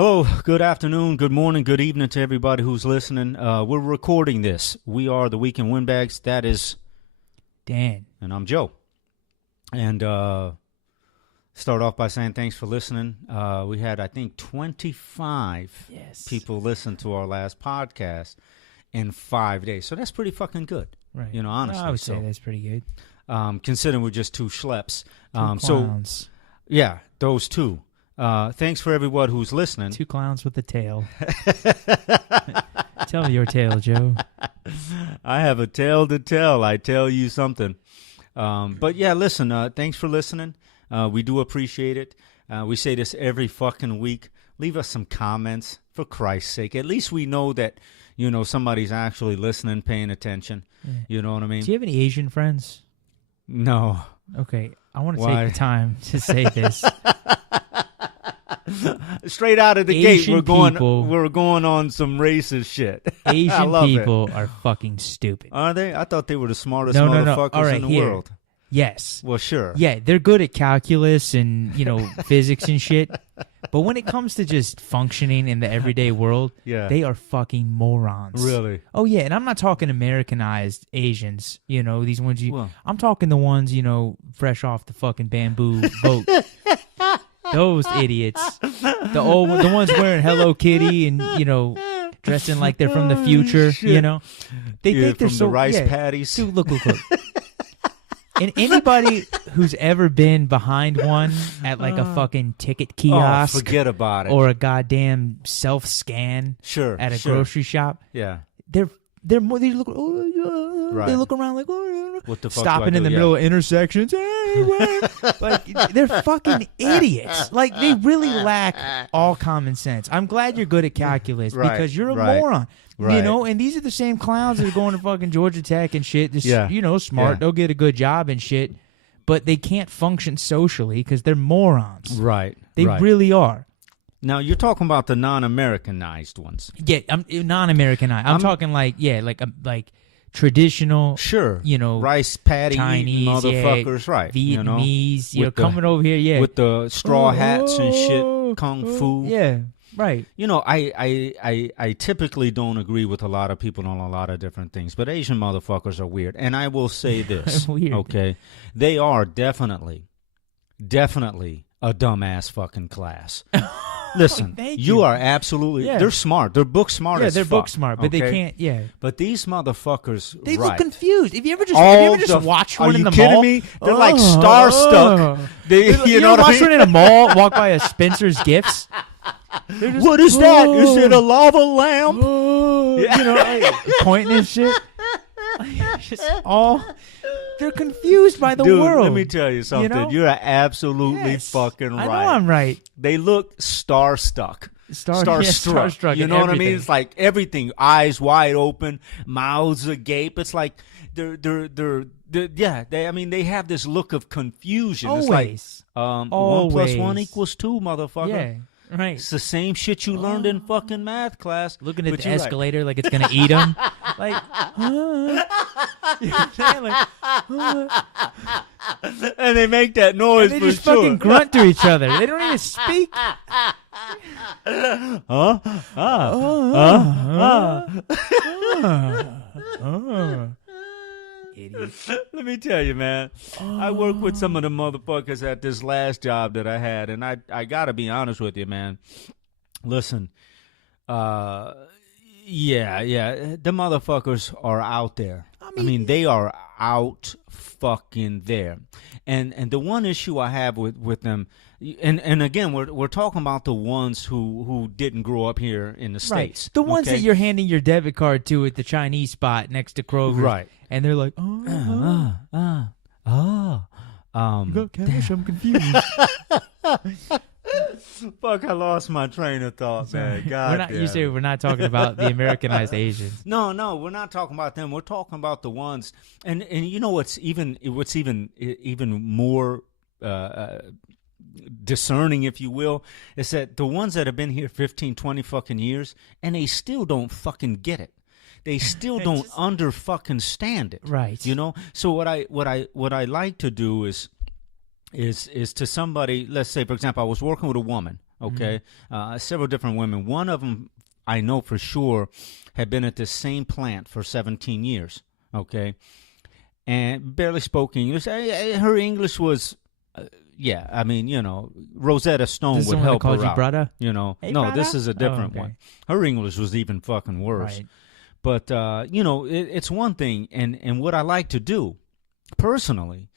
Hello, good afternoon, good morning, good evening to everybody who's listening. We're recording this. We are the Weekend Windbags. That is Dan. And I'm Joe. And start off by saying thanks for listening. We had, I think, 25 people listen to our last podcast in 5 days. So that's pretty fucking good. Right. You know, honestly. I would say that's pretty good. Considering we're just two schleps. Two clowns. Yeah, those two. Thanks for everyone who's listening. Two clowns with a tail. Tell me your tale, Joe. I have a tale to tell. I tell you something. But yeah, listen, thanks for listening. We do appreciate it. We say this every fucking week. Leave us some comments, for Christ's sake. At least we know that, you know, somebody's actually listening, paying attention. Yeah. You know what I mean? Do you have any Asian friends? No. Okay, I want to take the time to say this. Straight out of the Asian gate, we're going on some racist shit. Asian people are fucking stupid. Are they? I thought they were the smartest motherfuckers in the world. Yes. Well, sure. Yeah, they're good at calculus and, you know, physics and shit. But when it comes to just functioning in the everyday world, they are fucking morons. Really? Oh, yeah, and I'm not talking Americanized Asians, you know, these ones I'm talking the ones, you know, fresh off the fucking bamboo boat. Those idiots. The ones wearing Hello Kitty and, you know, dressing like they're from the future, you know. They think they're from the rice patties. Dude, look. And anybody who's ever been behind one at like a fucking ticket kiosk, forget about it, or a goddamn self-scan, at a grocery shop, they look around like, what the fuck stopping in the middle of intersections, like they're fucking idiots. Like they really lack all common sense. I'm glad you're good at calculus because you're a moron. Right. You know, and these are the same clowns that are going to fucking Georgia Tech and shit. Just, you know, smart. They'll get a good job and shit. But they can't function socially because they're morons. Right. They really are. Now, you're talking about the non-Americanized ones. Yeah, I'm non-Americanized. I'm talking like traditional, you know, rice patty Chinese motherfuckers, right? Vietnamese, you know, coming over here, with the straw hats and shit, kung fu. Yeah. Right. You know, I typically don't agree with a lot of people on a lot of different things, but Asian motherfuckers are weird. And I will say this, okay? They are definitely a dumbass fucking class. Listen, you are absolutely, they're smart. They're book smart as fuck. Yeah, they're book smart, but they can't, But these motherfuckers, they look confused. Have you ever just watched one in the mall? Are you kidding me? They're like starstruck. You know what I mean? Watch one in a mall, walk by a Spencer's Gifts. What is that? Is it a lava lamp? You know, like, pointing and shit. They're confused by the world. Let me tell you something. You know? You're absolutely fucking right. I know I'm right. They look starstruck. Starstruck. You know what I mean? It's like everything, eyes wide open, mouths agape. It's like they have this look of confusion. Always. It's like 1 + 1 = 2, motherfucker. Yeah. Right. It's the same shit you learned in fucking math class. Looking at the escalator like it's going to eat them. Like, and they make that noise and they just fucking grunt to each other. They don't even speak. Idiot. Let me tell you, man. I work with some of the motherfuckers at this last job that I had, and I gotta be honest with you, man. Listen, the motherfuckers are out there. I mean, they are out fucking there. And the one issue I have with them, and again, we're talking about the ones who didn't grow up here in the States. Right. The ones that you're handing your debit card to at the Chinese spot next to Kroger. Right. And they're like, you got cash? I'm confused. Fuck, I lost my train of thought, man. God you say we're not talking about the Americanized Asians. No, we're not talking about them. We're talking about the ones, and you know what's even more discerning, if you will, is that the ones that have been here 15, 20 fucking years, and they still don't fucking get it. They still don't under fucking stand it. Right. You know? So what I like to do is to somebody, let's say, for example, I was working with a woman, okay? Several different women. One of them, I know for sure, had been at this same plant for 17 years, okay? And barely spoke English. Her English was, I mean, Rosetta Stone would help her out. Brother? Hey, no, brother? This is a different one. Her English was even fucking worse. Right. But, it's one thing, and what I like to do, personally,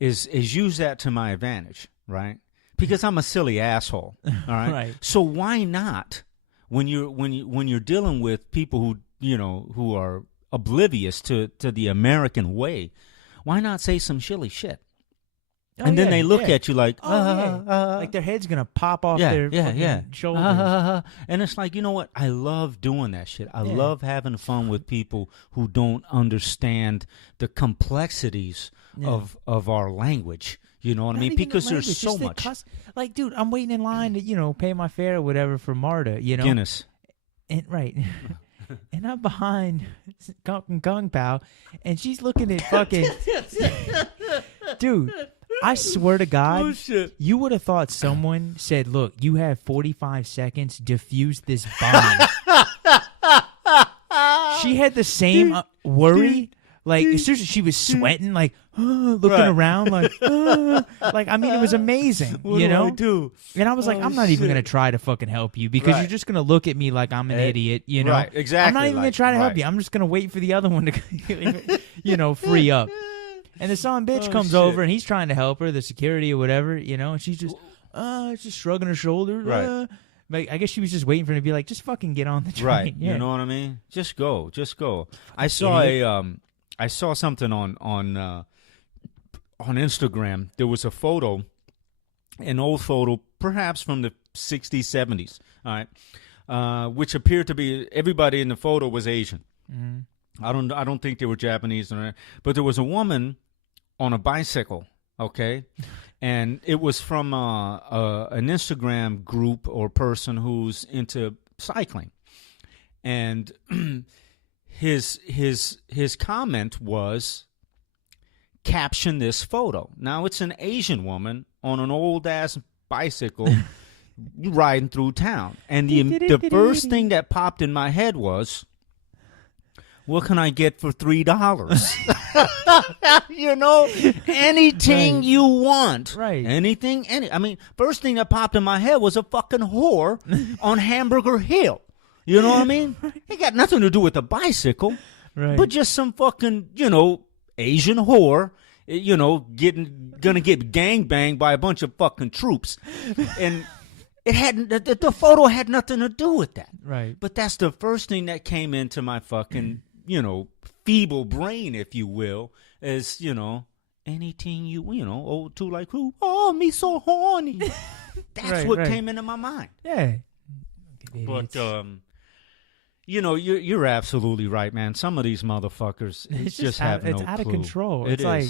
is use that to my advantage, right? Because I'm a silly asshole, all right? Right. So why not, when you're dealing with people who are oblivious to the American way, why not say some silly shit? And then they look at you like, like their head's gonna pop off their shoulders. And it's like, you know what? I love doing that shit. I love having fun with people who don't understand the complexities of our language. You know what I mean? Because there's so much. Like, dude, I'm waiting in line to pay my fare or whatever for MARTA. Guinness. And right. And I'm behind Kung Pao, and she's looking at fucking dude. I swear to God, you would have thought someone said, "Look, you have 45 seconds. Defuse this bomb." She had the same worry. Like, seriously, she was sweating, like, looking around, like, I mean, it was amazing, What do I do? And I was like, I'm not even going to try to fucking help you because you're just going to look at me like I'm an idiot, Right, exactly. I'm not even going to try to help you. I'm just going to wait for the other one to, free up. And the son of a bitch comes over, and he's trying to help her, the security or whatever, and she's just shrugging her shoulders. Right. Like, I guess she was just waiting for him to be like, just fucking get on the train. Right. Yeah. You know what I mean? Just go. I saw I saw something on Instagram. There was a photo, an old photo, perhaps from the 60s, 70s, all right, which appeared to be everybody in the photo was Asian. Mm-hmm. I don't think they were Japanese, but there was a woman on a bicycle, okay, and it was from an Instagram group or person who's into cycling, and his comment was, caption this photo. Now, it's an Asian woman on an old-ass bicycle riding through town. And the first thing that popped in my head was, what can I get for $3? Anything you want. Right. I mean, first thing that popped in my head was a fucking whore on Hamburger Hill. You know what I mean? It got nothing to do with the bicycle, but just some fucking, Asian whore, gonna get gangbanged by a bunch of fucking troops. And it hadn't, the photo had nothing to do with that. Right. But that's the first thing that came into my fucking, feeble brain, if you will, is, anything oh, to like who? Oh, me so horny. That's what came into my mind. Yeah. But, you're absolutely right, man. Some of these motherfuckers just have no clue. It's out of control. It's like,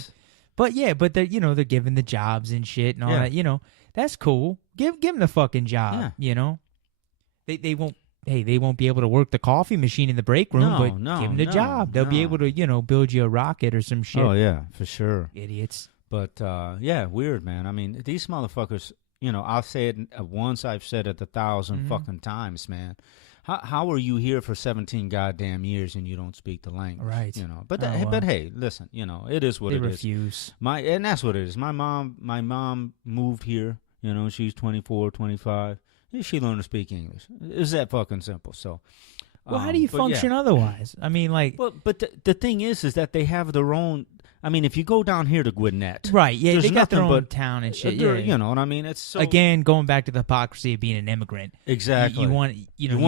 but they're they're giving the jobs and shit and all that. That's cool. Give them the fucking job. Yeah. They won't. Hey, they won't be able to work the coffee machine in the break room, but give them the job. They'll be able to build you a rocket or some shit. Oh yeah, for sure. Idiots. But weird, man. I mean, these motherfuckers. I'll say it once. I've said it 1,000 fucking times, man. How are you here for 17 goddamn years and you don't speak the language? Right. But hey, listen, it is what it is. They refuse. And that's what it is. My mom moved here, she's 24, 25. She learned to speak English. It's that fucking simple. So well, how do you function otherwise? I mean, like, but the thing is that they have their own. I mean, if you go down here to Gwinnett, right? Yeah, they got their own town and shit. Yeah, you know what I mean. It's so, again going back to the hypocrisy of being an immigrant. Exactly. You want to leave. You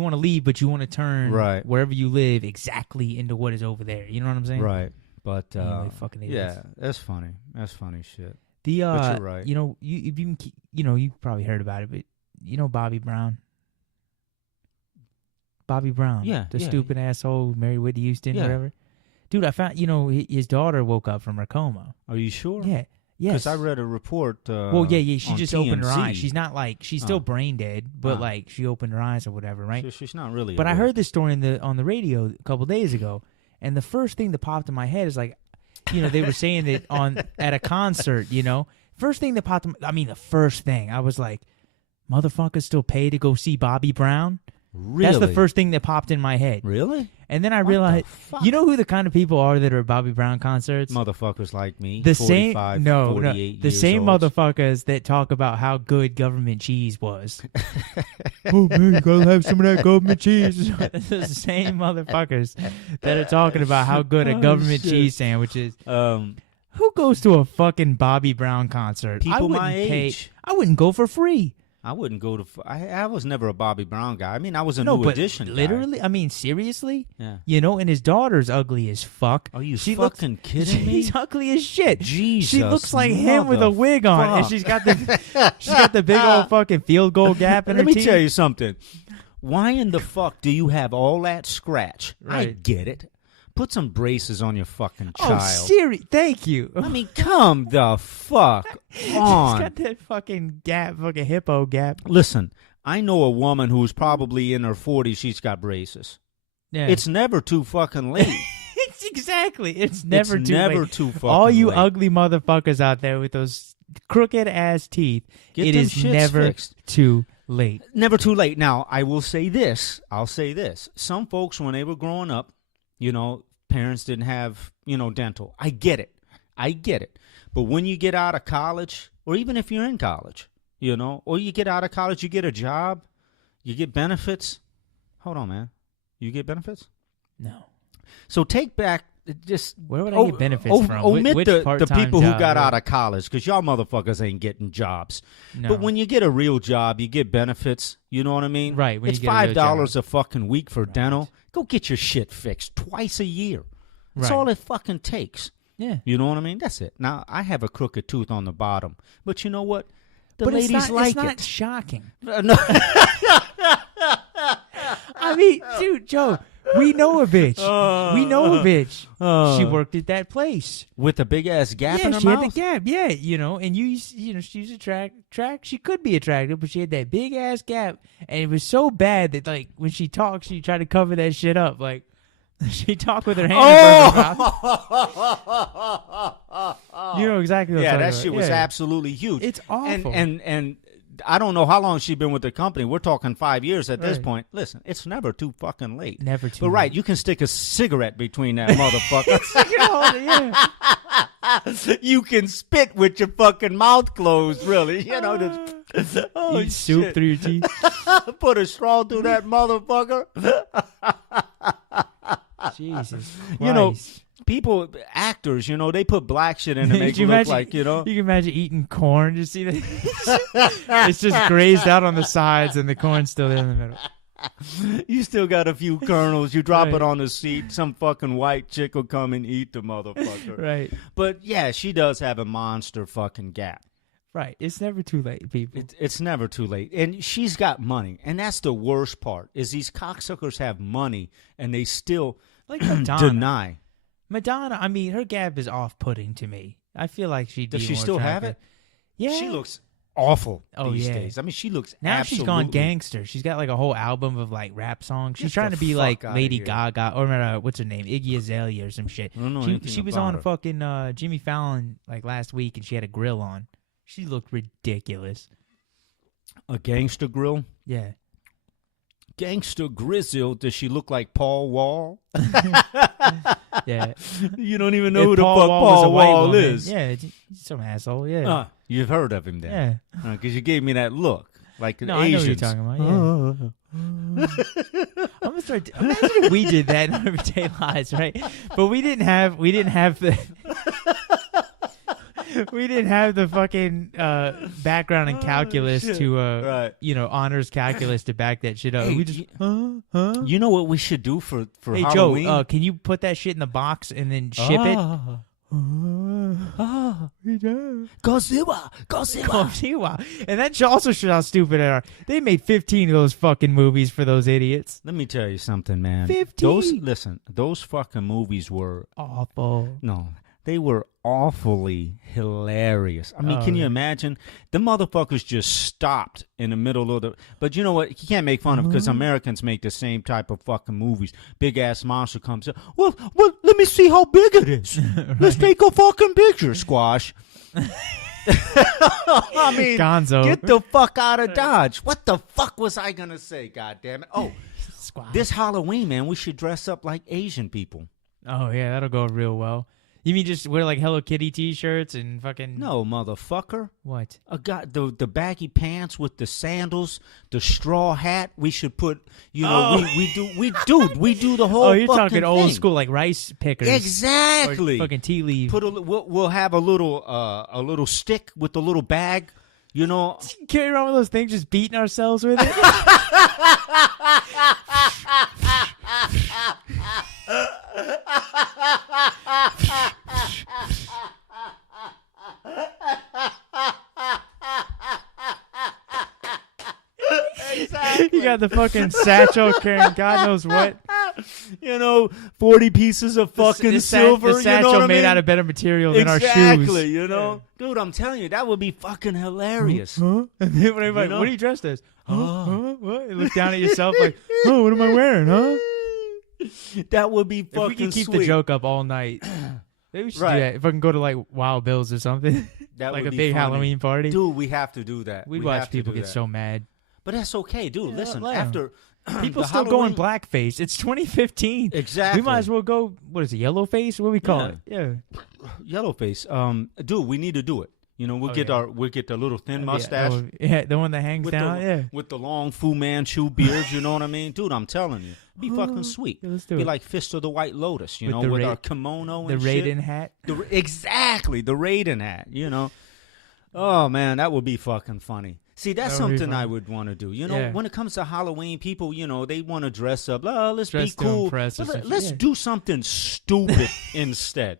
want to leave, but you want to turn wherever you live exactly into what is over there. You know what I'm saying? Right. But fucking idiots. Yeah, that's funny. That's funny shit. But you're right. You probably heard about it, but Bobby Brown. Bobby Brown, the stupid asshole, married Whitney Houston, whatever. Dude, I found, his daughter woke up from her coma. Are you sure? Yeah. Yes. Because I read a report. She just TMZ. opened her eyes. She's not she's still brain dead, but she opened her eyes or whatever, right? So she's not really. But I heard this story on the radio a couple days ago, and the first thing that popped in my head is they were saying that at a concert, first thing that popped in, the first thing, I was like, motherfuckers still pay to go see Bobby Brown? Really? That's the first thing that popped in my head. Really? And then I realized, you know who the kind of people are that are at Bobby Brown concerts? Motherfuckers like me. The 45, same, 48 the years same old. motherfuckers that talk about how good government cheese was. Oh man, you gotta have some of that government cheese. The same motherfuckers that are talking about how good a government cheese sandwich is. Who goes to a fucking Bobby Brown concert? People my age. I wouldn't go for free. I wouldn't go to. I was never a Bobby Brown guy. I mean, I was a New Edition guy. Literally, I mean, seriously? Yeah. You know, and his daughter's ugly as fuck. Are you fucking kidding me? She's ugly as shit. Jesus, she looks like him with a wig on, and she's got the big old fucking field goal gap in her teeth. Let me tell you something. Why in the fuck do you have all that scratch? Right. I get it. Put some braces on your fucking child. Oh, Siri, thank you. I mean, come the fuck on. She's got that fucking gap, fucking hippo gap. Listen, I know a woman who's probably in her 40s. She's got braces. Yeah. It's never too fucking late. It's never too late. fucking All you late. ugly motherfuckers out there with those crooked ass teeth, Get it them is shits never fixed. too late. Never too late. Now, I will say this. I'll say this. Some folks, when they were growing up, you know, parents didn't have, you know, dental. I get it. But when you get out of college, or even if you're in college, you know, or you get out of college, you get a job, you get benefits. Hold on, man. You get benefits? No. So take back just where would I get benefits from? Omit Which the part-time people who job? got out of college, because y'all motherfuckers ain't getting jobs. No. But when you get a real job, you get benefits. You know what I mean? Right. When It's you get a real $5 job. a fucking week for dental. Go get your shit fixed twice a year. That's Right. all it fucking takes. Yeah. You know what I mean? That's it. Now, I have a crooked tooth on the bottom. But you know what? The But ladies it's like not it. shocking. No. I mean, dude, Joe, we know a bitch. She worked at that place. With a big-ass gap in her she mouth? had the gap. Yeah, you know, and you know, she's attract. She could be attractive, but she had that big ass gap, and it was so bad that like when she talked, she tried to cover that shit up. Like she talked with her hand in her mouth. You know exactly what I'm talking that about. shit was absolutely huge. It's awful. And I don't know how long she's been with the company. We're talking 5 years at this point. Listen, it's never too fucking late. Never too But late. right, you can stick a cigarette between that motherfucker. You can spit with your fucking mouth closed, really. You know, just Eat soup through your teeth. put a straw through that motherfucker. Jesus Christ. You know, people, actors, you know, they put black shit in to make it look like, you know. You can imagine eating corn. Just see that? It's just grazed out on the sides, and the corn's still there in the middle. You still got a few kernels. You drop Right. it on the seat. Some fucking white chick will come and eat the motherfucker. Right. But yeah, she does have a monster fucking gap. Right. It's never too late, people. It's never too late. And she's got money. And that's the worst part, is these cocksuckers have money and they still Like Madonna. deny. Madonna, I mean, her gap is off-putting to me. I feel like she'd be Does she more still have attractive. it? Yeah. She looks awful these yeah. days. I mean, she looks Now absolutely... she's gone gangster. She's got like a whole album of like rap songs. She's Get trying the to be fuck like outta Lady here. Gaga or what's her name, Iggy Azalea or some shit. I don't know She anything was about on her. fucking Jimmy Fallon like last week, and she had a grill on. She looked ridiculous. A gangster grill? Yeah. Gangster Grizzle. Does she look like Paul Wall? Yeah. You don't even know If who the fuck was a Paul white Wall woman, is. Yeah, he's some asshole. Yeah. You've heard of him then. Yeah. Because you gave me that look. Like No, I know what you're Asians. talking about. Yeah. I'm gonna start. Imagine if we did that in our everyday lives, right? But we didn't have the. We didn't have the fucking background in calculus shit. to Right. honors calculus to back that shit up. Hey, We just You know what we should do for Hey Halloween? Joe, can you put that shit in the box and then ship it? Godzilla. Konnichiwa. And that also shows how stupid they are. They made 15 of those fucking movies for those idiots. Let me tell you something, man. 15? Those fucking movies were Awful. they were awfully hilarious. I mean, can you imagine? The motherfuckers just stopped in the middle of the... But you know what? You can't make fun of it because Americans make the same type of fucking movies. Big-ass monster comes in. Well, let me see how big it is. Let's take a fucking picture, Squash. I mean, Gonzo. get the fuck out of Dodge. What the fuck was I gonna say? God damn it! Oh, Squad. this Halloween, man, we should dress up like Asian people. Oh yeah, that'll go real well. You mean just wear like Hello Kitty T-shirts and fucking No, motherfucker. what? I got the baggy pants with the sandals, the straw hat. We should put, we do the whole. Oh, you're fucking talking old thing. school like rice pickers. Exactly. Or fucking tea leaf. We'll have a little stick with a little bag. You know, Carry around with those things, just beating ourselves with it. exactly. You got the fucking satchel carrying God knows what. 40 pieces of fucking silver. The satchel you know what I made mean? out of better material than our shoes. Exactly, Dude, I'm telling you, that would be fucking hilarious. Huh? And then when everybody, what are you dressed as? Huh? What? You look down at yourself like, oh, what am I wearing, huh? That would be fucking If we can keep sweet. the joke up all night, maybe we should Right. do that. If I can go to like Wild Bill's or something, That like would a be big funny. Halloween party. Dude, we have to do that. We'd We watch have to people do get that. so mad. But that's okay, dude. Yeah, Listen, let 'em. after People the still Halloween, going blackface. It's 2015. Exactly. We might as well go. What is it? Yellowface? What do we call it? Yeah. Yellowface. Dude, we need to do it. We'll get the little thin mustache. Yeah, the one that hangs down. with the long Fu Manchu beard. You know what I mean, dude? I'm telling you, be fucking sweet. Yeah, let's do be it. like Fist of the White Lotus. With the with our kimono The and Raiden shit. hat. Exactly, the Raiden hat. Oh man, that would be fucking funny. See, that's That would be something I fun. would want to do. Yeah. When it comes to Halloween, people, they want to dress up. Oh, let's Dress be to cool. impress or But some shit, let's yeah. do something stupid instead.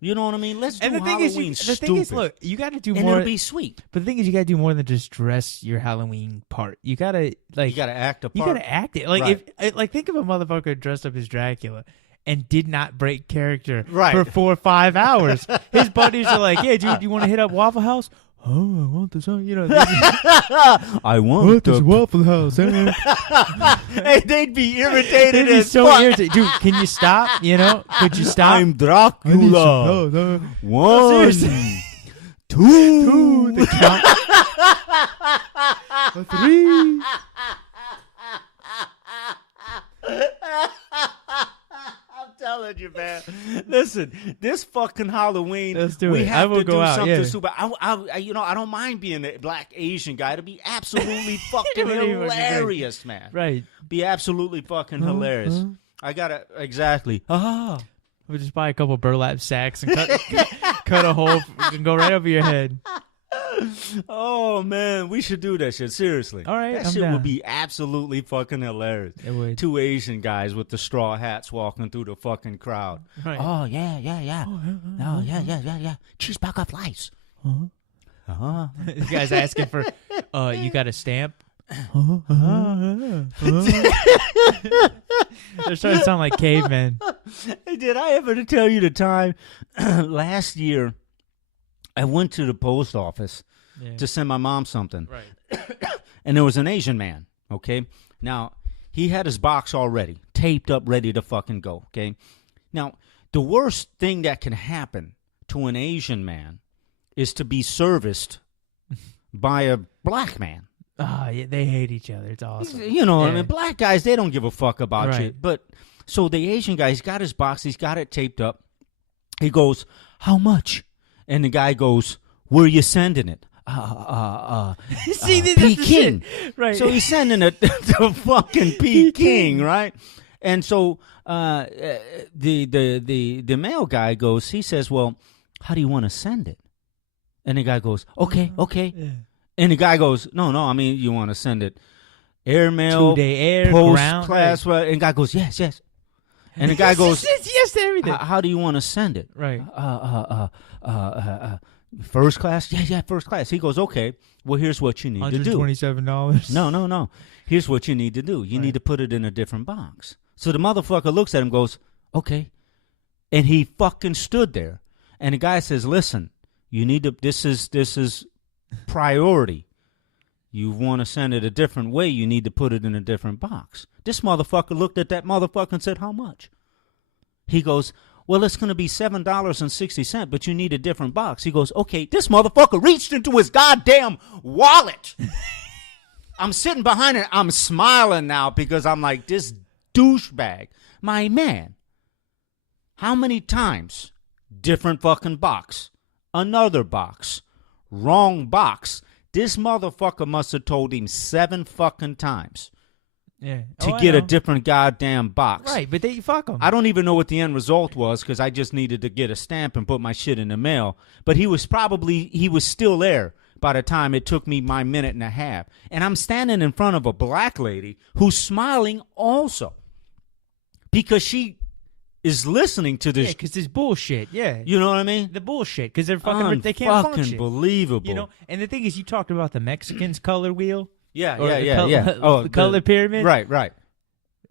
You know what I mean? Let's do And the thing Halloween is, stupid. the thing is, look, you got to do and more. it'll be sweet. But the thing is, you got to do more than just dress your Halloween part. You got to like. You got to act a You part. got to act it. Like Right. think of a motherfucker dressed up as Dracula and did not break character Right. for 4 or 5 hours. His buddies are like, "Yeah, dude, you want to hit up Waffle House?" Oh, I want this. I want this Waffle House. Hey, they'd be irritated They'd be as so fuck. irritated. Dude, can you stop? Could you stop? I'm Dracula. One, seriously. two, The count. 3. I'm telling you, man. Listen, this fucking Halloween, Let's do we it. have I will to go do out, something yeah. super. I don't mind being a black Asian guy. It'll be absolutely fucking It would be fucking great. hilarious, man. Right. Be absolutely fucking hilarious. I gotta exactly. We'll just buy a couple burlap sacks and cut a hole and go right over your head. Oh man, we should do that shit. Seriously. All right, that I'm shit down. would be absolutely fucking hilarious. It would. 2 Asian guys with the straw hats walking through the fucking crowd. Right. Oh yeah. Oh yeah. Cheeseburger flies. This guy's asking for, you got a stamp? They're starting to sound like cavemen. Hey, did I ever tell you the time last year I went to the post office to send my mom something. Right. And there was an Asian man, okay? Now, he had his box already, taped up, ready to fucking go, okay? Now, the worst thing that can happen to an Asian man is to be serviced by a black man. Oh, yeah, they hate each other. It's awesome. You know what I mean? Black guys, they don't give a fuck about Right. you. But, so the Asian guy, he's got his box, he's got it taped up. He goes, how much? And the guy goes, where are you sending it? See, that's the Peking. shit. Right. So he's sending it to fucking Peking, right? And so the male guy goes, he says, well, how do you want to send it? And the guy goes, okay. Yeah. And the guy goes, no, I mean, you want to send it airmail, 2-day air, post ground, class, right? And the guy goes, yes. And the guy goes, yes to everything. how do you want to send it? Right. First class? Yeah, first class. He goes, okay, well, here's what you need to do. $127. No. Here's what you need to do. You need to put it in a different box. So the motherfucker looks at him and goes, okay. And he fucking stood there. And the guy says, listen, you need to, this is priority. You want to send it a different way, you need to put it in a different box. This motherfucker looked at that motherfucker and said, how much? He goes, Well, it's going to be $7.60, but you need a different box. He goes, okay, this motherfucker reached into his goddamn wallet. I'm sitting behind it. I'm smiling now because I'm like, this douchebag. My man, how many times? Different fucking box. Another box. Wrong box. This motherfucker must have told him 7 fucking times. Yeah. To get a different goddamn box. Right, but they fuck them. I don't even know what the end result was because I just needed to get a stamp and put my shit in the mail. But he was still there by the time it took me my minute and a half. And I'm standing in front of a black lady who's smiling also because she is listening to this. Yeah, because this bullshit. Yeah. You know what I mean? The bullshit because they're fucking, they can't function. Unbelievable. You know, and the thing is, you talked about the Mexicans' color wheel. Yeah. Oh, the color pyramid. Right.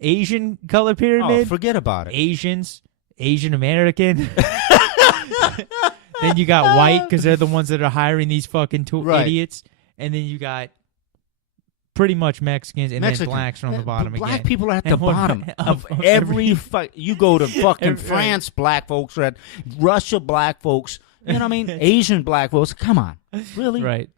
Asian color pyramid. Oh, forget about it. Asian American. Then you got white because they're the ones that are hiring these fucking idiots. And then you got pretty much Mexicans and then blacks are on the bottom black again. Black people are at the bottom of every you go to fucking France, black folks are at Russia, black folks. You know what I mean? Asian black folks. Come on. Really? Right.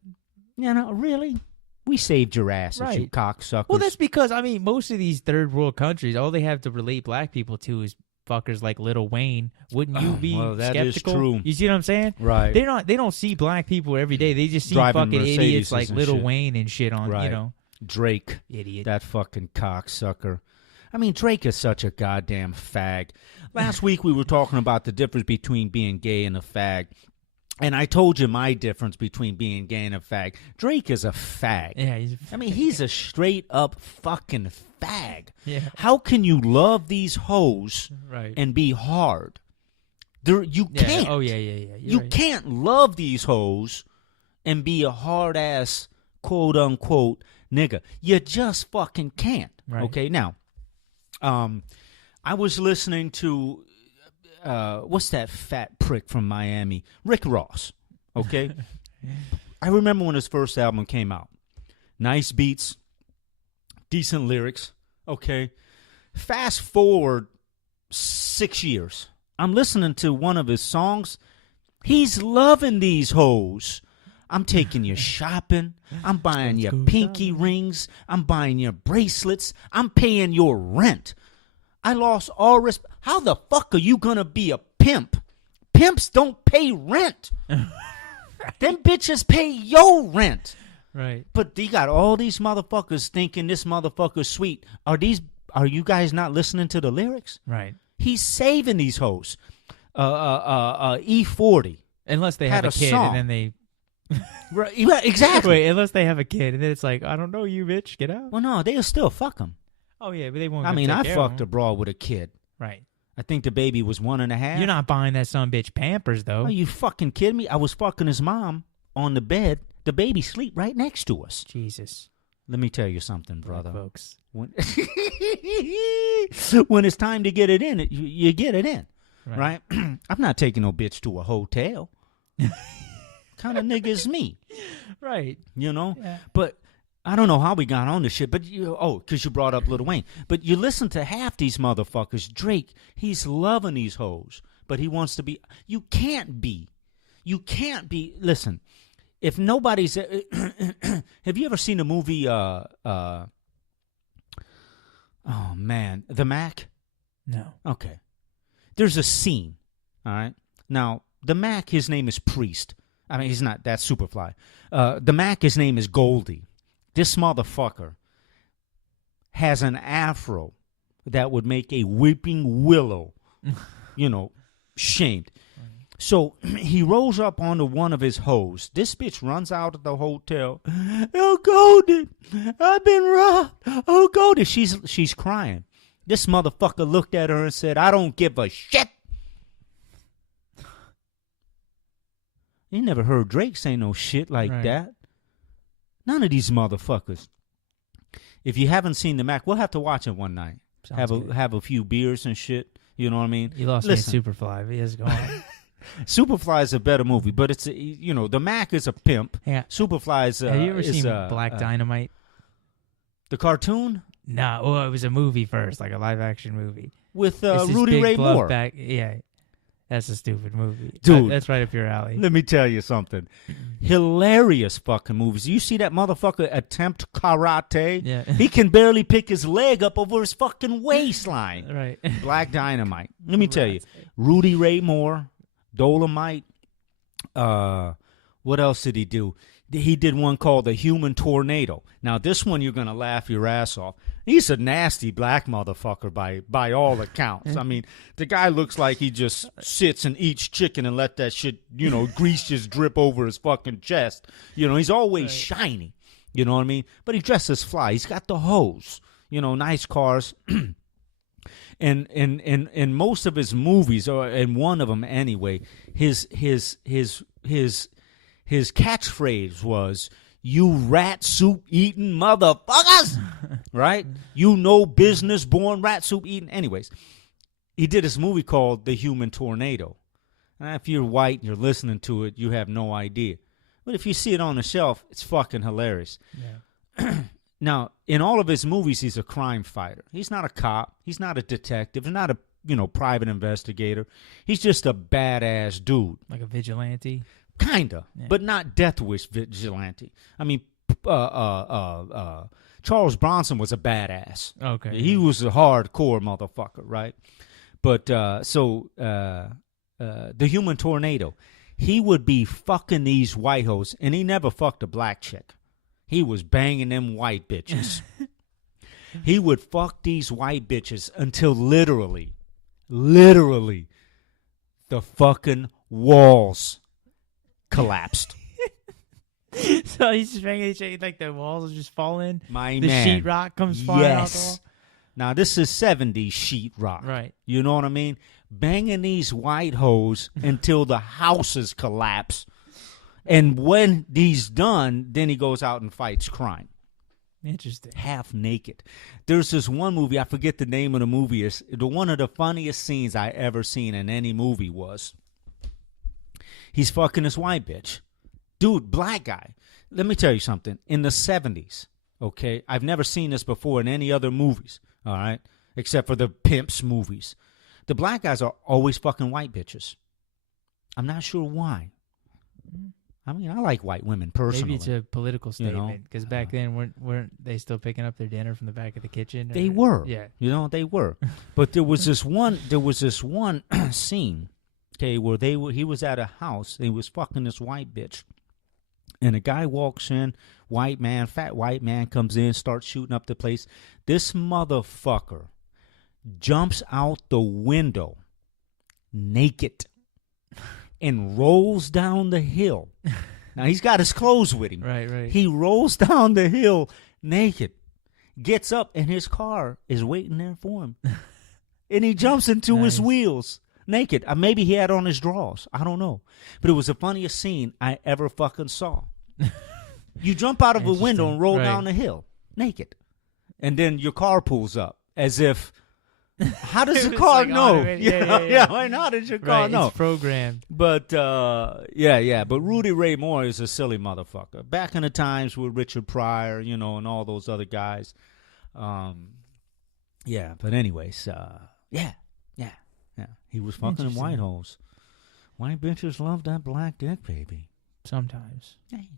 You know, really? We saved your asses, you cocksuckers. Well, that's because, I mean, most of these third world countries, all they have to relate black people to is fuckers like Lil Wayne. Wouldn't you be that skeptical? Is true. You see what I'm saying? Right. They don't see black people every day. They just see driving fucking Mercedes idiots like Lil shit. Wayne and shit on, you know. Drake. Idiot. That fucking cocksucker. I mean, Drake is such a goddamn fag. Last week we were talking about the difference between being gay and a fag. And I told you my difference between being gay and a fag. Drake is a fag. Yeah, he's a straight up fucking fag. Yeah. How can you love these hoes and be hard? You can't. Oh, yeah. You can't love these hoes and be a hard ass, quote unquote, nigga. You just fucking can't. Right. Okay, now, I was listening to. What's that fat prick from Miami? Rick Ross, okay? I remember when his first album came out. Nice beats, decent lyrics, okay? Fast forward 6 years. I'm listening to one of his songs. He's loving these hoes. I'm taking you shopping. I'm buying your pinky rings. I'm buying your bracelets. I'm paying your rent. I lost all respect. How the fuck are you going to be a pimp? Pimps don't pay rent. Them bitches pay your rent. Right. But you got all these motherfuckers thinking this motherfucker's sweet. Are you guys not listening to the lyrics? Right. He's saving these hoes. E40. Unless they have a kid song. and then they... Right, exactly. Wait, unless they have a kid and then it's like, I don't know you, bitch. Get out. Well, no, they'll still fuck them. Oh, yeah, but they won't. I mean, I fucked a broad with a kid. Right. I think the baby was 1.5. You're not buying that son bitch Pampers, though. Are you fucking kidding me? I was fucking his mom on the bed. The baby sleep right next to us. Jesus. Let me tell you something, brother. Folks. When it's time to get it in, you get it in. Right? I'm not taking no bitch to a hotel. Kind of nigga is me. Right. You know? Yeah. But I don't know how we got on this shit, but because you brought up Lil Wayne. But you listen to half these motherfuckers. Drake, he's loving these hoes, but he wants to be. You can't be. Listen, if nobody's. Have you ever seen the movie? Oh man, The Mac. No. Okay. There's a scene. All right. Now the Mac, his name is Priest. I mean, he's not. That's Superfly. The Mac, his name is Goldie. This motherfucker has an afro that would make a weeping willow, shamed. So he rolls up onto one of his hoes. This bitch runs out of the hotel. Oh, Goldie, I've been robbed. Oh, Goldie. She's crying. This motherfucker looked at her and said, I don't give a shit. You never heard Drake say no shit like that. None of these motherfuckers. If you haven't seen The Mac, we'll have to watch it one night. Have a few beers and shit. You know what I mean? You lost me at Superfly. But yes, go on. Superfly is a better movie, but it's The Mac is a pimp. Yeah. Superfly is. Have you ever seen Black Dynamite? The cartoon? No, well, it was a movie first, like a live action movie with Rudy Ray Moore. Yeah. That's a stupid movie. Dude. That's right up your alley. Let me tell you something. Hilarious fucking movies. You see that motherfucker attempt karate? Yeah. He can barely pick his leg up over his fucking waistline. Right. Black Dynamite. Let me tell you. Rudy Ray Moore, Dolomite. What else did he do? He did one called The Human Tornado. Now, this one you're going to laugh your ass off. He's a nasty black motherfucker by all accounts. I mean, the guy looks like he just sits and eats chicken and let that shit, grease just drip over his fucking chest. He's always shiny. You know what I mean? But he dresses fly. He's got the hose. Nice cars. And most of his movies, or in one of them anyway, his catchphrase was, "You rat soup eating motherfuckers," right? Business born rat soup eating. Anyways, he did this movie called The Human Tornado. And if you're white and you're listening to it, you have no idea. But if you see it on the shelf, it's fucking hilarious. Yeah. Now, in all of his movies, he's a crime fighter. He's not a cop. He's not a detective. He's not a private investigator. He's just a badass dude. Like a vigilante. Kinda, but not Death Wish vigilante. I mean, Charles Bronson was a badass. Okay, he was a hardcore motherfucker, right? But The Human Tornado, he would be fucking these white hoes, and he never fucked a black chick. He was banging them white bitches. He would fuck these white bitches until literally, the fucking walls collapsed. So he's just banging each other, like the walls are just falling. The sheetrock comes flying out the wall. Now this is 70s sheetrock. Right. You know what I mean? Banging these white hoes until the houses collapse. And when he's done, then he goes out and fights crime. Interesting. Half naked. There's this one movie, I forget the name of the movie. One of the funniest scenes I ever seen in any movie was he's fucking this white bitch. Dude, black guy. Let me tell you something. In the 70s, okay, I've never seen this before in any other movies, all right, except for the pimps movies. The black guys are always fucking white bitches. I'm not sure why. I mean, I like white women personally. Maybe it's a political statement, because back then weren't they still picking up their dinner from the back of the kitchen? They were. Yeah. They were. But there was this one scene, okay, where he was at a house, and he was fucking this white bitch. And a guy walks in, fat white man comes in, starts shooting up the place. This motherfucker jumps out the window naked and rolls down the hill. Now, he's got his clothes with him. Right. He rolls down the hill naked, gets up, and his car is waiting there for him. And he jumps into his wheels naked. Maybe he had on his drawers. I don't know. But it was the funniest scene I ever fucking saw. You jump out of a window and roll down the hill naked. And then your car pulls up as if, how does the car know? Yeah. How does your car know? It's programmed. But, But Rudy Ray Moore is a silly motherfucker. Back in the times with Richard Pryor, and all those other guys. But anyways, yeah. He was fucking them white hoes. White bitches love that black dick, baby. Sometimes. Hey,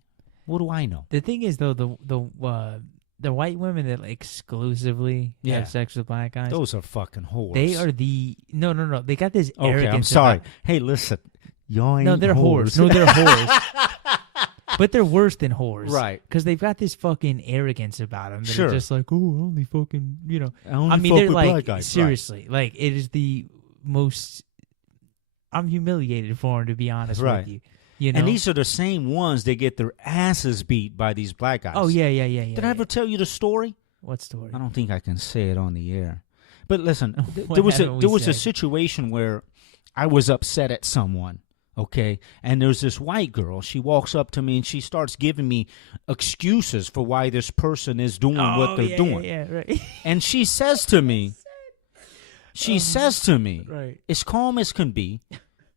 what do I know? The thing is, though, the white women that exclusively have sex with black guys, those are fucking whores. They are no. They got this arrogance. Okay, I'm sorry. Hey, listen. Y'all ain't they're whores. No, they're whores. But they're worse than whores. Right. Because they've got this fucking arrogance about them. They're just like, oh, only fucking, they're like, black guys. Seriously. Right. Like, it is the most, I'm humiliated for them, to be honest with you. And these are the same ones that get their asses beat by these black guys. Oh, yeah. Did I ever tell you the story? What story? I don't think I can say it on the air. But listen, there was a situation where I was upset at someone, okay? And there's this white girl. She walks up to me and she starts giving me excuses for why this person is doing what they're doing. Yeah, right. And she says to me, right, as calm as can be,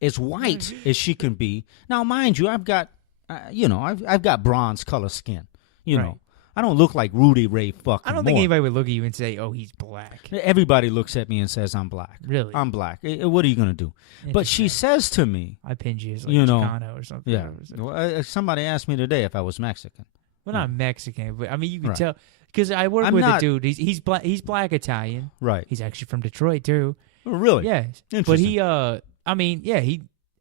as white as she can be. Now, mind you, I've got, I've got bronze color skin. You know, I don't look like Rudy Ray fucking I don't think anybody would look at you and say, "Oh, he's black." Everybody looks at me and says I'm black. Really? I'm black. What are you gonna do? But she says to me, "I pinned you as like Chicano or something." Yeah. Well, somebody asked me today if I was Mexican. Well, not Mexican, but I mean, you can tell because I work with a dude. He's black. He's black Italian. Right. He's actually from Detroit too. Oh, really? Yeah. But he, I mean, yeah,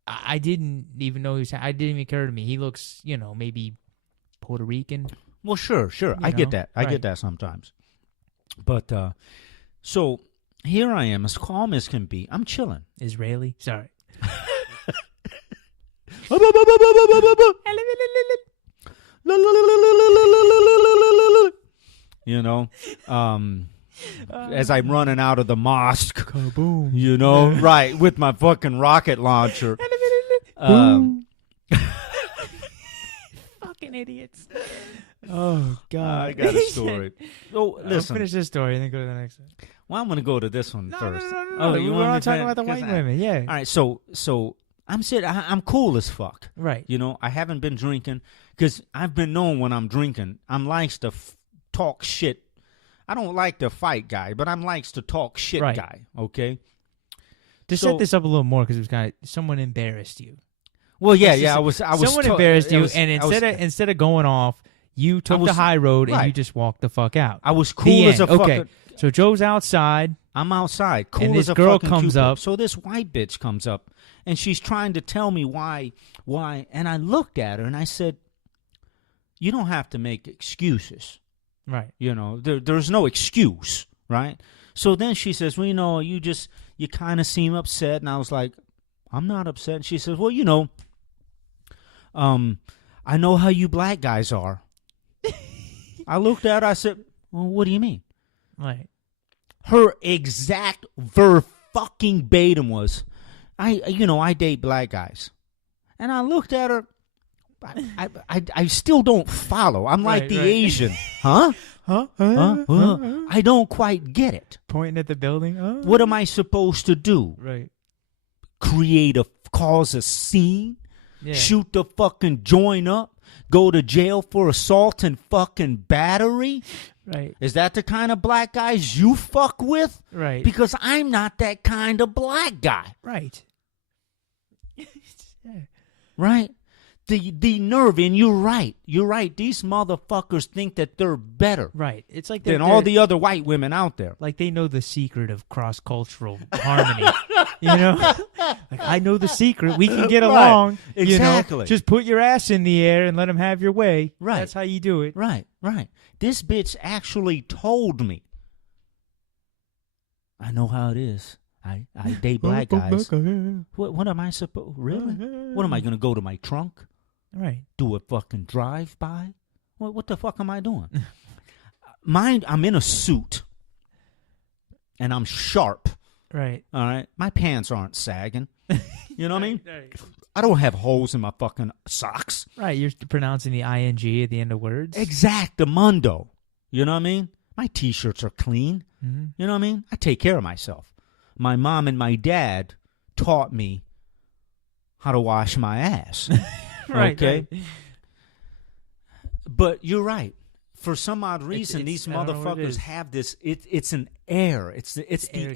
I didn't even know he was. I didn't even occur to me. He looks, maybe Puerto Rican. Well, sure. I get that. I get that sometimes. But so here I am, as calm as can be. I'm chilling. Israeli. Sorry. As I'm running out of the mosque, kaboom, right, with my fucking rocket launcher. Fucking idiots. Oh, God. I got a story. Oh, listen. Finish this story and then go to the next one. Well, I'm going to go to this one first. No. You want to talk about the white women, yeah. All right, so I'm cool as fuck. Right. I haven't been drinking because I've been known when I'm drinking, I'm likes to talk shit. I don't like to fight guy, but I'm likes to talk shit guy, okay? To set this up a little more, because it was kind of, someone embarrassed you. Well, yeah, I was. Someone embarrassed you, and instead of going off, you took the high road and you just walked the fuck out. I was cool as a fucking. So Joe's outside. I'm outside, cool and as a girl fucking comes Cupid. up. So this white bitch comes up, and she's trying to tell me why, and I looked at her and I said, "You don't have to make excuses, right? There's no excuse, right?" So then she says, "Well, you kind of seem upset," and I was like, "I'm not upset." And she says, "Well, I know how you black guys are." I looked at her, I said, "Well, what do you mean?" Right. Her exact verbatim was, I date black guys. And I looked at her, I still don't follow. I'm like the Asian. Huh? I don't quite get it. Pointing at the building. What am I supposed to do? Right. Cause a scene? Yeah. Shoot the fucking joint up? Go to jail for assault and fucking battery? Right. Is that the kind of black guys you fuck with? Right. Because I'm not that kind of black guy. Right. Yeah. Right? The nerve, and you're right. You're right. These motherfuckers think that they're better. Right. It's like than all the other white women out there. Like they know the secret of cross-cultural harmony. Like, I know the secret. We can get along. Exactly. Just put your ass in the air and let them have your way. Right. That's how you do it. Right. This bitch actually told me. I know how it is. I date black guys. What am I supposed? Really? What am I gonna go to my trunk? Right. Do a fucking drive-by? What the fuck am I doing? I'm in a suit, and I'm sharp. Right. All right? My pants aren't sagging. You know what I mean? Right. I don't have holes in my fucking socks. Right. You're pronouncing the ing at the end of words. Exactamundo. You know what I mean? My T-shirts are clean. Mm-hmm. You know what I mean? I take care of myself. My mom and my dad taught me how to wash my ass. Right. Okay? Right. But you're right. For some odd reason, these motherfuckers have this. It's an air. It's the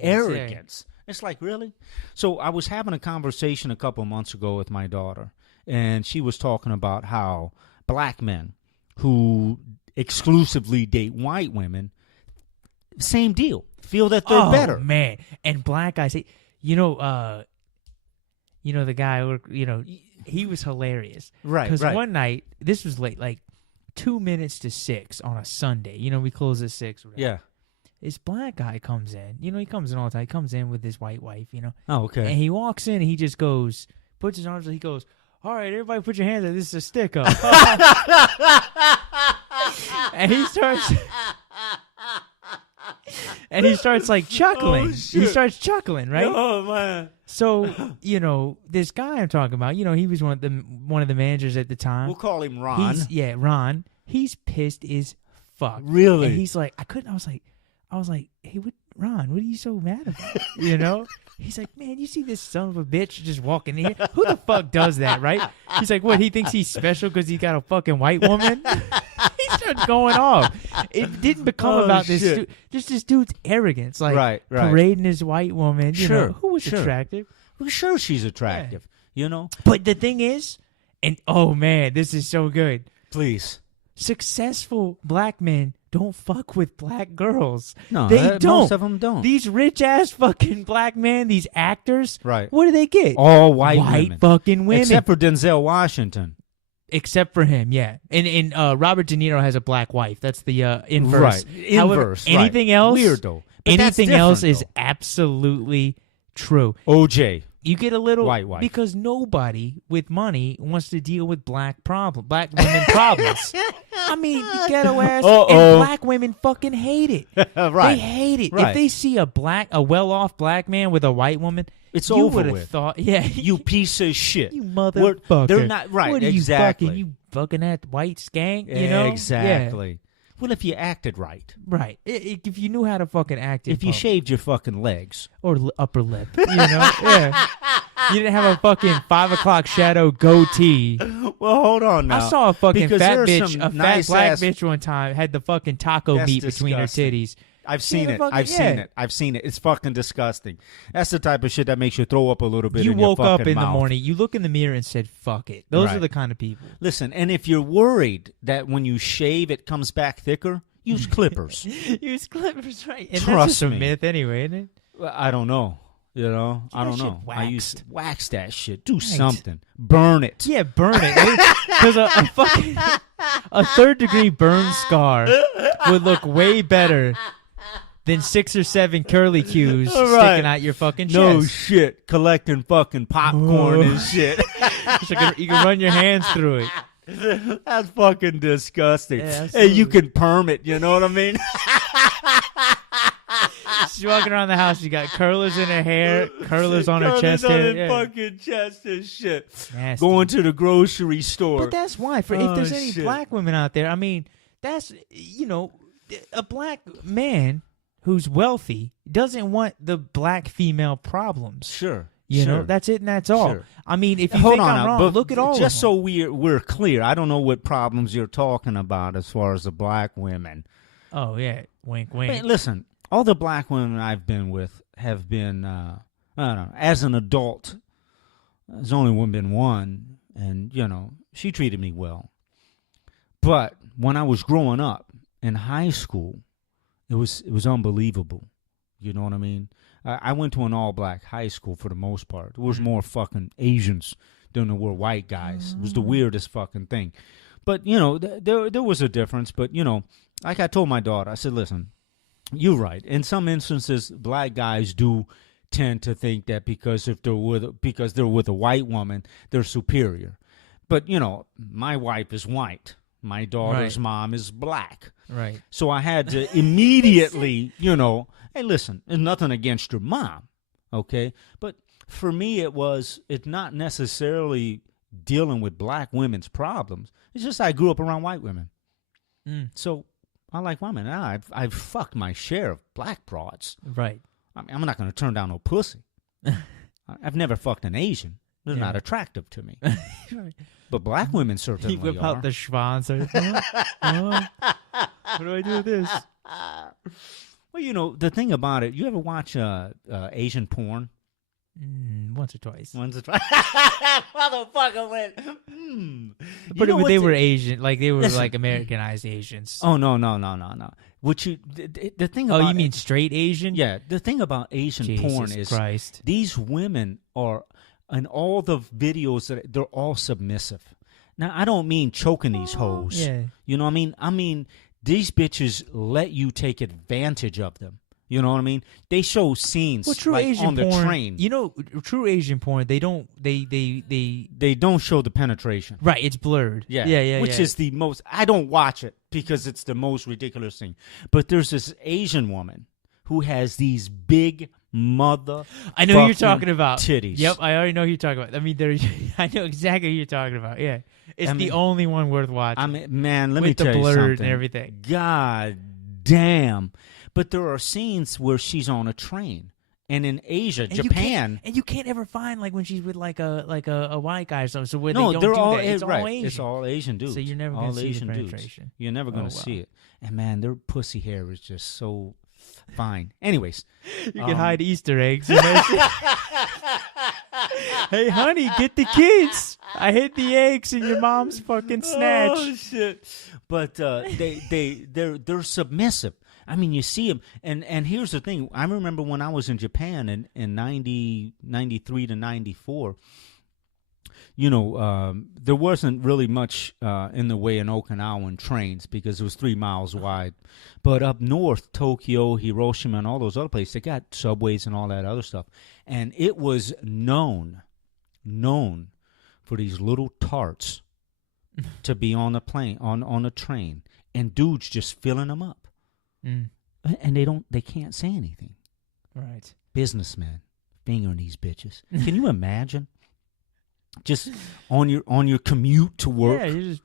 arrogance. Yeah. It's like, really? So I was having a conversation a couple months ago with my daughter, and she was talking about how black men who exclusively date white women, same deal, feel that they're better. Oh, man. And black guys, the guy, he was hilarious. Right, because one night, this was late, like 2 minutes to 6 on a Sunday. We close at 6. Whatever. Yeah. This black guy comes in. He comes in all the time. He comes in with his white wife, Oh, okay. And he walks in and he just goes, puts his arms up, he goes, "All right, everybody put your hands up. This is a stick up." And he starts like chuckling. He starts chuckling, right? Oh, man. So, this guy I'm talking about, he was one of the managers at the time. We'll call him Ron. Ron. He's pissed as fuck. Really? And he's like, I was like, "Hey, Ron, what are you so mad about?" He's like, "Man, you see this son of a bitch just walking in here? Who the fuck does that, right?" He's like, "What, he thinks he's special because he got a fucking white woman?" He starts going off. It didn't become about this dude. Just this dude's arrogance, like right. parading his white woman. You know, who was attractive. Well, sure, she's attractive. You know, but the thing is, and oh man, this is so good. Please, successful black men don't fuck with black girls. No, they don't. Most of them don't. These rich ass fucking black men, these actors, right? What do they get? All white women. Fucking women, except for Denzel Washington. Except for him, yeah. And Robert De Niro has a black wife. That's the inverse. Right. However, anything else, weird though. Anything else is absolutely true. OJ. You get a little white wife. Because nobody with money wants to deal with black women problems. I mean, the ghetto ass and black women fucking hate it. Right. They hate it. Right. If they see a well-off black man with a white woman, it's you over would with. have thought, yeah, you piece of shit. You motherfucker. They're not right. What are exactly. you fucking that white skank? You know exactly. Yeah. Well, if you acted right. Right. If you knew how to fucking act. If you shaved your fucking legs. Or upper lip. You know? Yeah. You didn't have a fucking 5 o'clock shadow goatee. Well, hold on now. I saw a fucking fat bitch, a nice fat black ass... bitch one time, had the fucking taco meat between her titties. I've seen it. I've seen it. It's fucking disgusting. That's the type of shit that makes you throw up a little bit. You in your woke up in mouth. the morning, you look in the mirror and said, fuck it. Those are the kind of people. Listen, and if you're worried that when you shave it comes back thicker, use clippers. Use clippers, right. And Trust that's just me. a myth anyway, isn't it? Well, I don't know. You know, I don't know. Waxed. I used to wax that shit. Do something. Burn it. Yeah, burn it. Because a third-degree burn scar would look way better than 6 or 7 curly cues sticking out your fucking chest. No shit. Collecting fucking popcorn and shit. You can run your hands through it. That's fucking disgusting. Yeah, hey, you can perm it, you know what I mean? She's walking around the house. She got curlers in her hair, curlers on her chest hair. Her fucking chest and shit. Nasty. Going to the grocery store. But that's why. If there's any black women out there, I mean, that's, a black man who's wealthy doesn't want the black female problems. Sure. You know, that's it and that's all. Sure. I mean, if you Hold think on I'm now, wrong, but look at all just of so we're clear, I don't know what problems you're talking about as far as the black women. Oh, yeah. Wink, wink. Hey, listen, all the black women I've been with have been, I don't know, as an adult, there's only been one, and, she treated me well. But when I was growing up in high school, it was unbelievable. You know what I mean? I went to an all-black high school for the most part. There was more fucking Asians than there were white guys. It was the weirdest fucking thing. But, there was a difference. But, like I told my daughter, I said, listen, you're right. In some instances, black guys do tend to think that because they're with a white woman, they're superior. But, my wife is white. My daughter's mom is black. Right. So I had to immediately, hey, listen, there's nothing against your mom, okay? But for me, it's not necessarily dealing with black women's problems. It's just I grew up around white women. So I like women. Now I've fucked my share of black broads. Right. I mean, I'm not going to turn down no pussy. I've never fucked an Asian. They're not attractive to me. But black women certainly You whip are. out the schwanzer. What do I do with this? Well, the thing about it, you ever watch Asian porn? Once or twice. Motherfucker went. But they were Asian, like they were like Americanized Asians. Oh no! The thing about you mean straight Asian? Yeah, the thing about Asian porn is these women are, in all the videos they're all submissive. Now I don't mean choking these hoes. Yeah. You know what I mean? I mean these bitches let you take advantage of them. You know what I mean? They show scenes Asian on the porn, train. True Asian porn, they don't show the penetration. Right, it's blurred. Yeah. Which is the most, I don't watch it because it's the most ridiculous thing. But there's this Asian woman who has these big I know who you're talking about. Titties. Yep, I already know who you're talking about. I mean, I know exactly who you're talking about. Yeah. It's the only one worth watching. I mean, man, let me tell you something. With the blurred and everything. God damn. But there are scenes where she's on a train, And in Asia, And Japan, you can't ever find like when she's with like a white guy or something. So where no, they don't they're do all that. It's right. all Asian. It's all Asian dudes. So you're never all gonna see Asian the dudes. penetration. You're never gonna see it. And man, their pussy hair is just so fine. Anyways, You can hide Easter eggs. You know? Hey, honey, get the kids. I hid the eggs in your mom's fucking snatch. Oh shit! But they're submissive. I mean, you see them, and here's the thing. I remember when I was in Japan in 93 to 94. You know, there wasn't really much in the way in Okinawan trains because it was 3 miles wide. But up north, Tokyo, Hiroshima, and all those other places, they got subways and all that other stuff. And it was known for these little tarts to be on a plane, on a train, and dudes just filling them up. Mm. And they can't say anything. Right. Businessmen fingering these bitches. Can you imagine? Just on your commute to work, Yeah, you just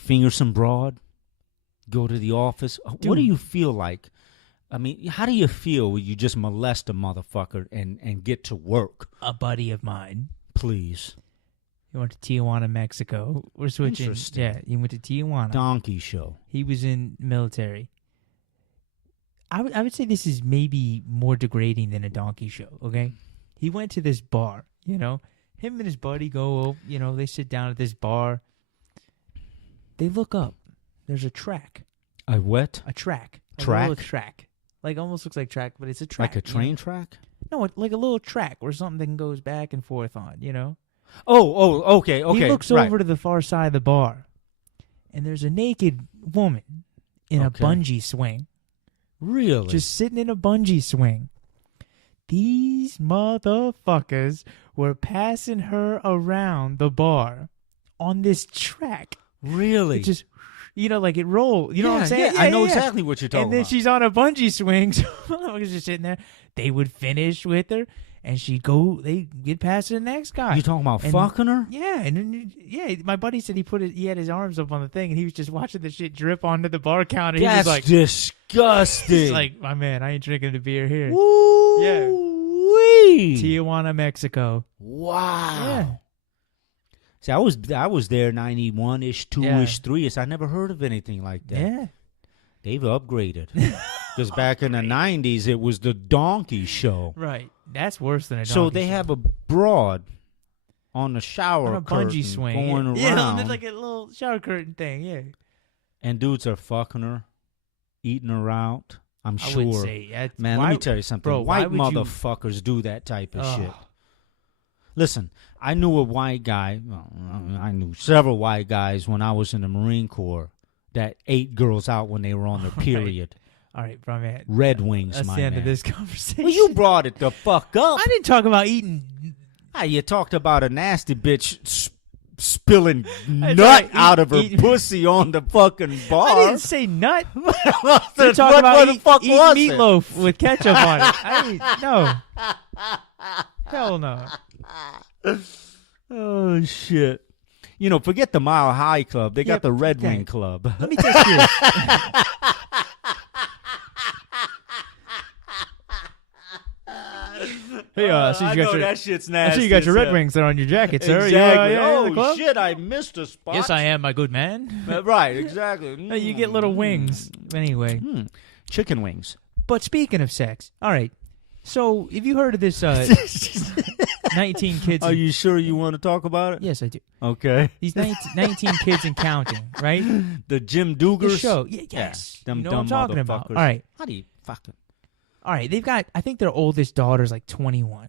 finger some broad, go to the office. Dude. What do you feel like? I mean, how do you feel when you just molest a motherfucker and get to work? a buddy of mine. Please. He went to Tijuana, Mexico. We're switching. Interesting. Yeah, he went to Tijuana. Donkey show. He was in military. I would say this is maybe more degrading than a donkey show, okay? He went to this bar, you know. Him and his buddy go, you know, they sit down at this bar. They look up. There's a track. A what? A track. Like Track? A little track. Like, almost looks like track, but it's a track. Like a train you know? track? No, like a little track where something goes back and forth on, you know? Oh, okay. He looks over to the far side of the bar, and there's a naked woman in a bungee swing. Really? Just sitting in a bungee swing. These motherfuckers were passing her around the bar on this track. Really? It just, you know, like it rolled. You know what I'm saying? Yeah, I know exactly what you're talking about. And then about. she's on a bungee swing, so motherfuckers just sitting there. They would finish with her, and they get past the next guy. You talking about fucking her? Yeah, and then, my buddy said he had his arms up on the thing, and he was just watching the shit drip onto the bar counter. He That's was like, disgusting. he's like, my man, I ain't drinking the beer here. Woo! Yeah. Wee. Tijuana, Mexico. Wow. Yeah. See, I was there 91-ish, 2-ish, 3-ish. I never heard of anything like that. Yeah. They've upgraded. Because back in the 90s, it was the donkey show. Right. That's worse than a donkey So they show. have a broad on the shower on a curtain bungee swing. going around. Yeah, it's like a little shower curtain thing, yeah. And dudes are fucking her, eating her out. I'm I sure. would say, Man, let me tell you something. Bro, why white would you- motherfuckers do that type of shit. Listen, I knew a white guy. Well, I knew several white guys when I was in the Marine Corps that ate girls out when they were on their period. All right, bro, man. Red Wings, That's my the end man. of this conversation. Well, you brought it the fuck up. I didn't talk about eating. You talked about a nasty bitch spilling That's nut right, out of her eat- pussy on the fucking bar. I didn't say nut. You're What talking about the fuck eat was it? meatloaf with ketchup on it. No. Hell no. Oh, shit. You know, forget the Mile High Club. They got the Red okay. Wing Club. Let me test you. Hey, I know that shit's I nasty. see you got your as Red hell. Wings there on your jacket, sir. Exactly. Yeah, the Oh, club? shit, I missed a spot. Yes, I am, my good man. Right, exactly. You get little wings. Anyway. Chicken wings. But speaking of sex, all right. So, have you heard of this 19 kids? Are you sure you want to talk about it? Yes, I do. Okay. These 19 kids and counting, right? The Jim Duggars? The show. Yes. Them you know dumb what I'm talking about. motherfuckers. All right. How do you fucking... All right. They've got, I think their oldest daughter's like 21.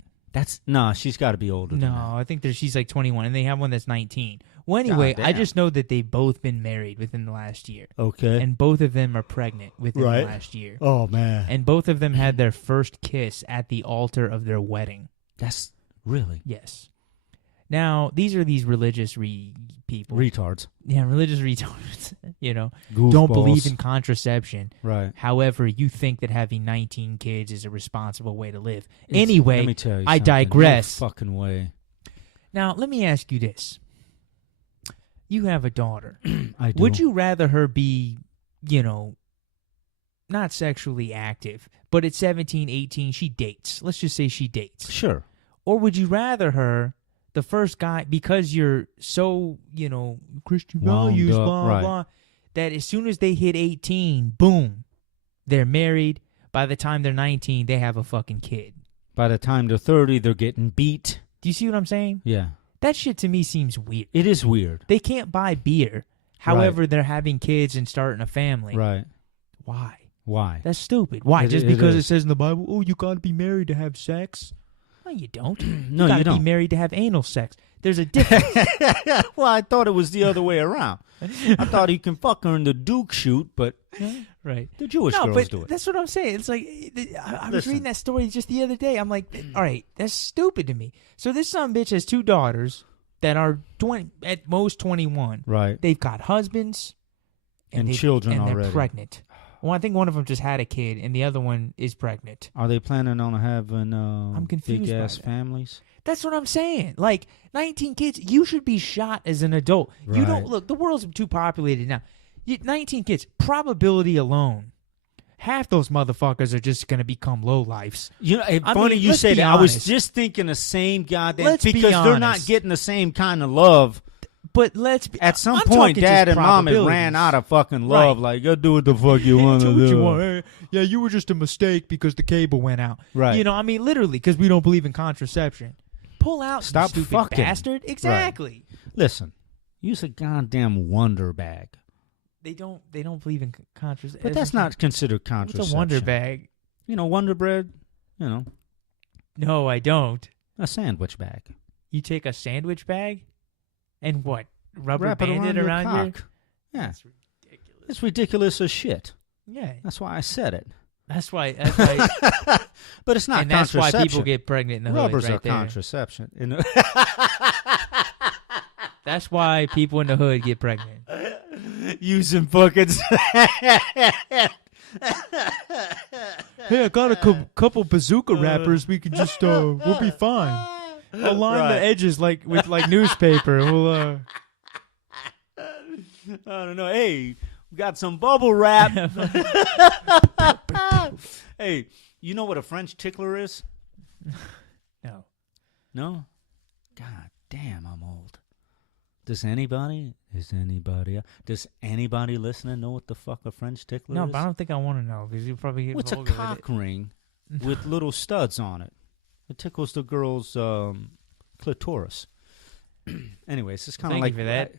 She's got to be older than No, that. I think she's like 21, and they have one that's 19. Well, anyway, God I damn. just know that they've both been married within the last year. Okay. And both of them are pregnant within the last year. Oh, man. And both of them had their first kiss at the altar of their wedding. That's really... Yes. Now, these are these religious people. Retards. Yeah, religious retards, Goofballs. don't believe in contraception. Right. However, you think that having 19 kids is a responsible way to live. Anyway, let me tell you I something. digress. No fucking way. Now, let me ask you this. You have a daughter. I do. Would you rather her be, not sexually active, but at 17, 18, she dates. Let's just say she dates. Sure. Or would you rather her, the first guy, because you're so, Christian values, blah, blah, that as soon as they hit 18, boom, they're married. By the time they're 19, they have a fucking kid. By the time they're 30, they're getting beat. Do you see what I'm saying? Yeah. That shit to me seems weird. It is weird. They can't buy beer. However, they're having kids and starting a family. Right. Why? That's stupid. Why? Just because it says in the Bible, oh, you got to be married to have sex? No, you don't. No, you got you to don't. be married to have anal sex. There's a difference. Well, I thought it was the other way around. I thought you can fuck her in the Duke shoot, but right. The Jewish girls do it. That's what I'm saying. It's like, I was reading that story just the other day. I'm like, all right, that's stupid to me. So this son of a bitch has 2 daughters that are at most 21. Right. They've got husbands. And children and already. They're pregnant. Well, I think one of them just had a kid, and the other one is pregnant. Are they planning on having I'm confused big-ass by that. families? That's what I'm saying. Like, 19 kids, you should be shot as an adult. Right. You don't, look, the world's too populated now. 19 kids, probability alone, half those motherfuckers are just going to become lowlifes. Funny you say that. I was just thinking the same goddamn, because they're not getting the same kind of love. But let's be... At some point, Dad and Mom ran out of fucking love. Right. Like, go do what the fuck you want to do. You want. Yeah, you were just a mistake because the cable went out. Right. Literally, because we don't believe in contraception. Pull out, stop you stupid fucking bastard. Exactly. Right. Listen, use a goddamn Wonder Bag. They don't believe in contraception. But that's not considered contraception. What's a Wonder Bag? Wonder Bread, No, I don't. A sandwich bag. You take a sandwich bag? And what? Rubber Wrap band it around your cock. Yeah. That's ridiculous. It's ridiculous as shit. Yeah. That's why I said it. That's why. But it's not and contraception. That's why people get pregnant in the Rubbers hood. Rubbers are contraception. That's why people in the hood get pregnant. Using fucking... Hey, I got a couple bazooka wrappers. We can just, we'll be fine. I'll line the edges with newspaper. We'll, I don't know. Hey, we got some bubble wrap. Hey, you know what a French tickler is? No. No? God damn, I'm old. Does anybody listening know what the fuck a French tickler is? No, but I don't think I want to know because you probably get What's a cock ring with little studs on it? It tickles the girl's clitoris. Anyways, it's kind of like for that.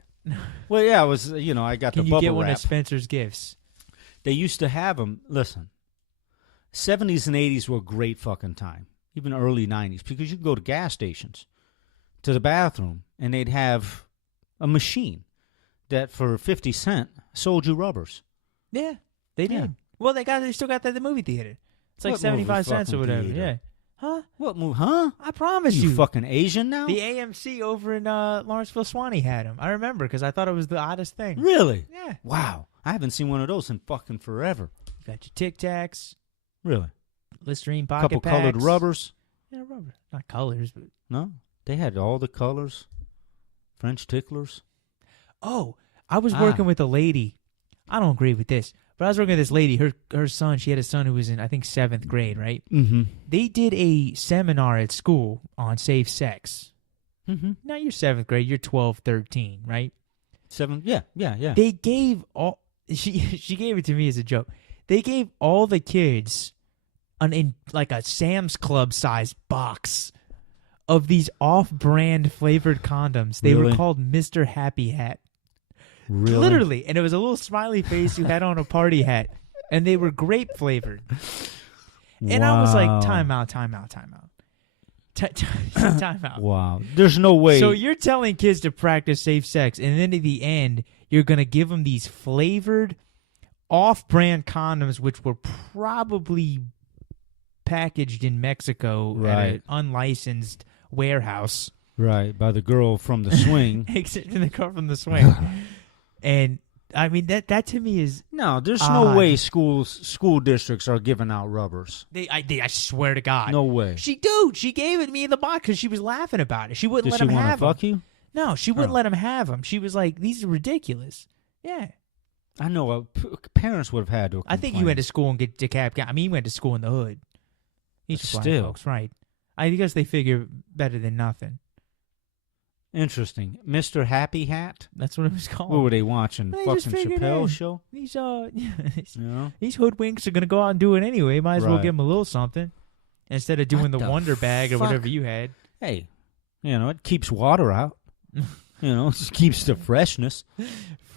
Well, yeah, I was. I got the bubble wrap. Can you get one of Spencer's gifts? They used to have them. Listen, 70s and 80s were a great fucking time. Even early 90s, because you could go to gas stations, to the bathroom, and they'd have a machine that for 50 cents sold you rubbers. Yeah, they did. Yeah. Well, they still got that at the movie theater. It's like What 75 cents or whatever. theater? Yeah. Huh? What move? Huh? I promise You you. fucking Asian now? The AMC over in Lawrenceville Swanee had them. I remember because I thought it was the oddest thing. Really? Yeah. Wow. I haven't seen one of those in fucking forever. You got your Tic Tacs. Really? Listerine pocket Couple packs. colored rubbers. Yeah, rubber. Not colors, but... No? They had all the colors. French ticklers. Oh, I was working with a lady. I don't agree with this. But I was working with this lady. Her son, she had a son who was in, I think, 7th grade, right? Mm-hmm. They did a seminar at school on safe sex. Mm-hmm. Now you're 7th grade. You're 12, 13, right? 7, yeah. They gave all... She gave it to me as a joke. They gave all the kids like a Sam's Club size box of these off-brand flavored condoms. They were called Mr. Happy Hat. Really? Literally. And it was a little smiley face who had on a party hat. And they were grape flavored. And I was like, time out. Time out. Wow. There's no way. So you're telling kids to practice safe sex, and then at the end, you're going to give them these flavored, off-brand condoms, which were probably packaged in Mexico at an unlicensed warehouse. Right, by the girl from the swing. Except in the girl from the swing. And I mean that to me is no. There's no way school districts are giving out rubbers. I swear to God, no way. She gave it to me in the box because she was laughing about it. She wouldn't let him have them. Fuck you? No, she wouldn't let him have them. She was like, "These are ridiculous." Yeah. I know parents would have had to. I think you went to school and get DeKalb. I mean, you went to school in the hood. These are black still. folks, right? I guess they figure better than nothing. Interesting. Mr. Happy Hat? That's what it was called. What were they watching? They Fucking just figured, Chappelle's hey, show? These hoodwinks are going to go out and do it anyway. Might as well Right. give them a little something instead of doing What the the Wonder Bag or fuck? whatever you had. Hey, it keeps water out. It just keeps the freshness.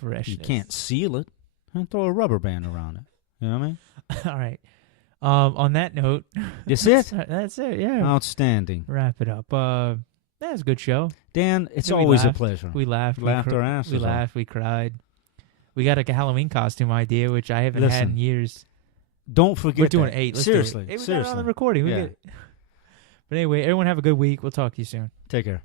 Freshness. You can't seal it. And throw a rubber band around it. You know what I mean? All right. On that note. That's it? That's it, yeah. Outstanding. Wrap it up. That was a good show. Dan, it's We always laughed. a pleasure. We laughed. Laughed our asses We off. laughed. We cried. We got a Halloween costume idea, which I haven't had Listen, in years. Don't forget We're doing that. 8. Let's do it. Seriously. Hey, we got it seriously. on the recording. Yeah. But anyway, everyone have a good week. We'll talk to you soon. Take care.